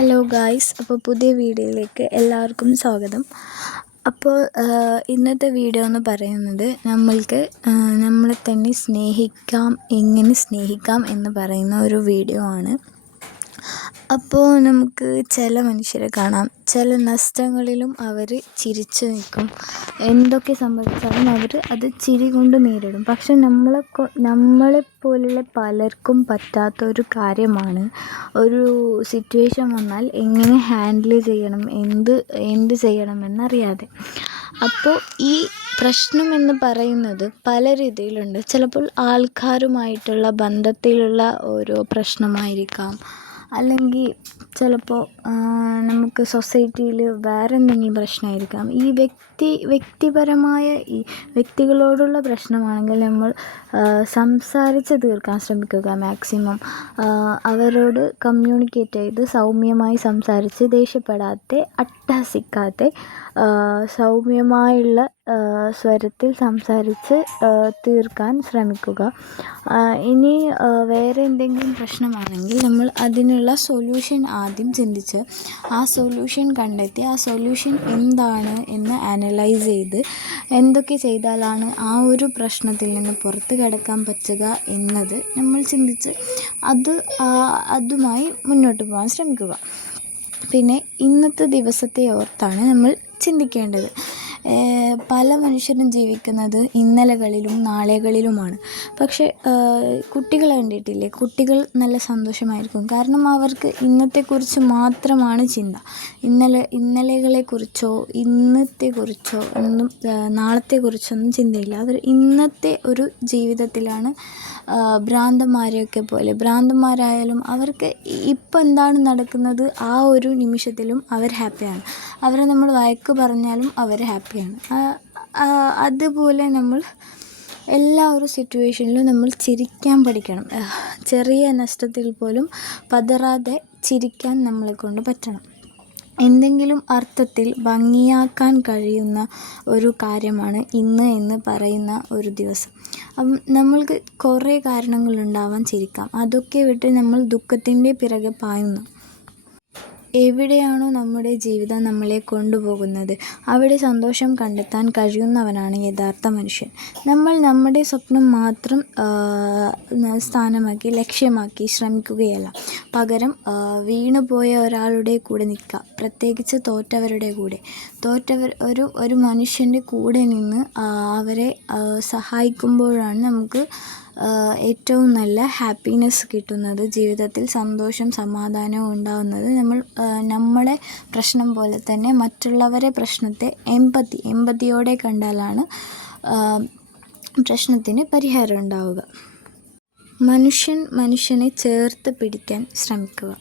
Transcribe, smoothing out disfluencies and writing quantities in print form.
Hello guys, അപ്പോൾ പുതിയ വീഡിയോയിലേക്ക് എല്ലാവർക്കും സ്വാഗതം. അപ്പോൾ ഇന്നത്തെ വീഡിയോ എന്ന് പറയുന്നത് നമ്മളെ തന്നെ എങ്ങനെ സ്നേഹിക്കാം എന്ന് പറയുന്ന ഒരു വീഡിയോ ആണ്. അപ്പോൾ നമുക്ക് ചില മനുഷ്യരെ കാണാം, ചില നഷ്ടങ്ങളിലും അവർ ചിരിച്ചു നിൽക്കും. എന്തൊക്കെ സംഭവിച്ചാലും അവർ അത് ചിരി കൊണ്ട് നേരിടും. പക്ഷെ നമ്മളെപ്പോലുള്ള പലർക്കും പറ്റാത്തൊരു കാര്യമാണ് ഒരു സിറ്റുവേഷൻ വന്നാൽ എങ്ങനെ ഹാൻഡിൽ ചെയ്യണം, എന്ത് ചെയ്യണമെന്നറിയാതെ. അപ്പോൾ ഈ പ്രശ്നം എന്ന് പറയുന്നത് പല രീതിയിലുണ്ട്. ചിലപ്പോൾ ആൾക്കാരുമായിട്ടുള്ള ബന്ധത്തിലുള്ള ഓരോ പ്രശ്നമായിരിക്കാം, അല്ലെങ്കിൽ ചിലപ്പോൾ നമുക്ക് സൊസൈറ്റിയിൽ വേറെ എന്തെങ്കിലും പ്രശ്നമായിരിക്കാം. ഈ വ്യക്തിപരമായ ഈ വ്യക്തികളോടുള്ള പ്രശ്നമാണെങ്കിൽ നമ്മൾ സംസാരിച്ച് തീർക്കാൻ ശ്രമിക്കുക. മാക്സിമം അവരോട് കമ്മ്യൂണിക്കേറ്റ് ചെയ്ത് സൗമ്യമായി സംസാരിച്ച് ദേഷ്യപ്പെടാതെ അട്ടഹസിക്കാതെ സൗമ്യമായുള്ള സ്വരത്തിൽ സംസാരിച്ച് തീർക്കാൻ ശ്രമിക്കുക. ഇനി വേറെ എന്തെങ്കിലും പ്രശ്നമാണെങ്കിൽ നമ്മൾ അതിനുള്ള സൊല്യൂഷൻ ആദ്യം ചിന്തിച്ച് ആ സൊല്യൂഷൻ കണ്ടെത്തി ആ സൊല്യൂഷൻ എന്താണ് എന്ന് അനലൈസ് ചെയ്ത് എന്തൊക്കെ ചെയ്താലാണ് ആ ഒരു പ്രശ്നത്തിൽ നിന്ന് പുറത്ത് കടക്കാൻ പറ്റുക എന്നത് നമ്മൾ ചിന്തിച്ച് അതുമായി മുന്നോട്ട് പോകാൻ ശ്രമിക്കുക. പിന്നെ ഇന്നത്തെ ദിവസത്തെ ഓർത്താണ് നമ്മൾ ചിന്തിക്കേണ്ടത്. പല മനുഷ്യരും ജീവിക്കുന്നത് ഇന്നലകളിലും നാളെകളിലുമാണ്. പക്ഷേ കുട്ടികളെ കണ്ടിട്ടില്ലേ, കുട്ടികൾ നല്ല സന്തോഷമായിരിക്കും. കാരണം അവർക്ക് ഇന്നത്തെക്കുറിച്ച് മാത്രമാണ് ചിന്ത. ഇന്നലെകളെക്കുറിച്ചോ ഇന്നത്തെക്കുറിച്ചോ നാളത്തെക്കുറിച്ചൊന്നും ചിന്തയില്ല. അവർ ഇന്നത്തെ ഒരു ജീവിതത്തിലാണ്. ഭ്രാന്തന്മാരായാലും അവർക്ക് ഇപ്പം എന്താണ് നടക്കുന്നത് ആ ഒരു നിമിഷത്തിലും അവർ ഹാപ്പിയാണ്. അവരെ നമ്മൾ വഴക്ക് പറഞ്ഞാലും അവർ ഹാപ്പിയാണ്. അതുപോലെ നമ്മൾ എല്ലാ ഒരു സിറ്റുവേഷനിലും നമ്മൾ ചിരിക്കാൻ പഠിക്കണം. ചെറിയ നഷ്ടത്തിൽ പോലും പതറാതെ ചിരിക്കാൻ നമ്മളെക്കൊണ്ട് പറ്റണം. എന്തെങ്കിലും അർത്ഥത്തിൽ ഭംഗിയാക്കാൻ കഴിയുന്ന ഒരു കാര്യമാണ് ഇന്ന് എന്ന് പറയുന്ന ഒരു ദിവസം. നമ്മൾക്ക് കുറേ കാരണങ്ങളുണ്ടാവാൻ ചിരിക്കാം. അതൊക്കെ വിട്ട് നമ്മൾ ദുഃഖത്തിൻ്റെ പിറകെ പായുന്നു. എവിടെയാണോ നമ്മുടെ ജീവിതം നമ്മളെ കൊണ്ടുപോകുന്നത് അവിടെ സന്തോഷം കണ്ടെത്താൻ കഴിയുന്നവനാണ് യഥാർത്ഥ മനുഷ്യൻ. നമ്മൾ നമ്മുടെ സ്വപ്നം മാത്രം ലക്ഷ്യമാക്കി ശ്രമിക്കുകയല്ല, പകരം വീണുപോയ ഒരാളുടെ കൂടെ നിൽക്കുക. പ്രത്യേകിച്ച് ഒരു മനുഷ്യൻ്റെ കൂടെ നിന്ന് അവരെ സഹായിക്കുമ്പോഴാണ് നമുക്ക് ഏറ്റവും നല്ല ഹാപ്പിനെസ് കിട്ടുന്നത്, ജീവിതത്തിൽ സന്തോഷം സമാധാനവും ഉണ്ടാകുന്നത്. നമ്മളെ പ്രശ്നം പോലെ തന്നെ മറ്റുള്ളവരെ പ്രശ്നത്തെ എമ്പതിയോടെ കണ്ടാലാണ് പ്രശ്നത്തിന് പരിഹാരം ഉണ്ടാവുക. മനുഷ്യനെ ചേർത്ത് പിടിക്കാൻ ശ്രമിക്കുക.